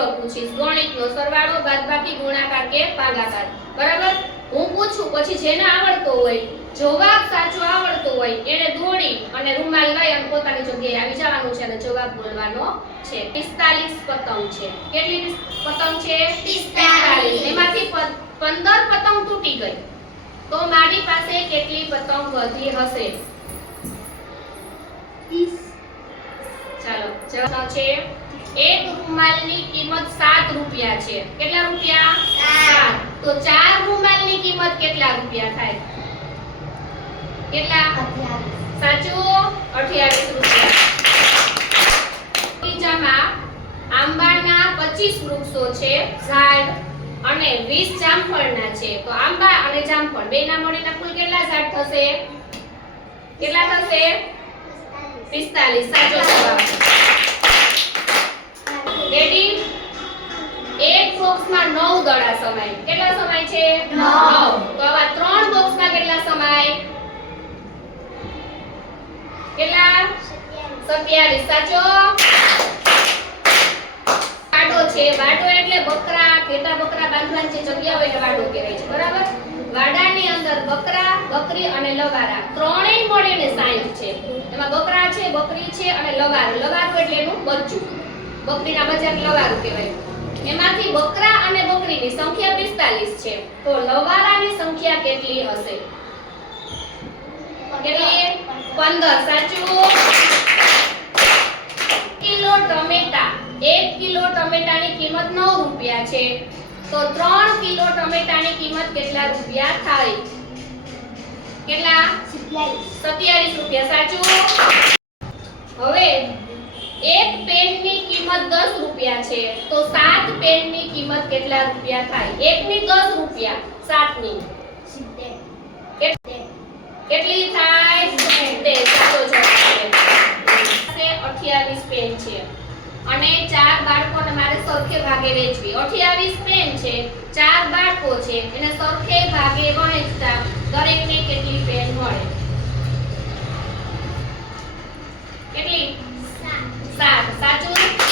દાખલો પૂછીશ, ગણિતનો સરવાળો, બાદબાકી, ગુણાકાર કે ભાગાકાર. બરાબર? હું પૂછું પછી જેને આવડતો હોય, જવાબ સાચો આવડતો હોય એને દોડી અને રૂમાલ લઈ અને પોતાની જગ્યાએ આવી જવાનું છે અને જવાબ બોલવાનો છે. 45 પતંગ છે. કેટલી પતંગ છે? 45. એમાંથી 15 પતંગ તૂટી ગઈ. તો મારી પાસે કેટલી પતંગ વધી હશે? 30. ચાલો જવાબ છે એક રૂમાલની કિંમત 7 રૂપિયા છે. કેટલા રૂપિયા? 7. તો 4 રૂમાલની કિંમત કેટલા રૂપિયા થાય? કેટલા? 28. સાચું? 28 રૂપિયા. બગીચામાં આંબાના 25 વૃક્ષો છે, ઝાડ અને 20 જામફળના છે. તો આંબા અને જામફળ બેના મળીને કુલ કેટલા ઝાડ થશે? કેટલા થશે? 45. સાચો જવાબ. રેડી? એક બોક્સમાં 9 દડા સમાય. કેટલા સમાય છે? 9. તો આવા 3 બોક્સમાં કેટલા સમાય? કેટલા? 27. સાચો. વાડો છે. વાડો એટલે બકરા, ઘેટા બકરા બાંધવાની જે જગ્યા હોય એને વાડો કહેવાય છે. બરાબર? વાડાની અંદર બકરા, બકરી અને લવારા ત્રણેય મળીને 60 છે. એમાં બકરા છે, બકરી છે અને લવારો. લવારો એટલે એનું બચ્ચું. બકરીના બચ્ચાને લવારું કહેવાય. એમાંથી બકરા અને બકરીની સંખ્યા 45 છે. તો લવારાની સંખ્યા કેટલી હશે? કેટલી? 15. સાચું. કિલો ટમેટા. 1 કિલો ટમેટાની કિંમત 9 રૂપિયા છે. તો 3 કિલો ટમેટાની કિંમત કેટલા રૂપિયા થાય? કેટલા? 27 રૂપિયા. સાચું. હવે એક પેનની કિંમત 10 રૂપિયા છે. તો 7 પેનની કિંમત કેટલા રૂપિયા થાય? એકની 10 રૂપિયા, 7ની કેટલી થાય? 70. સાચો જવાબ છે. 28 પેન છે અને 4 બાળકોને મારે સરખે ભાગે વેચવી. 28 પેન છે, 4 બાળકો છે, એને સરખે ભાગે વહેંચતા દરેકને કેટલી પેન મળે? કેટલી? 7. સાચું.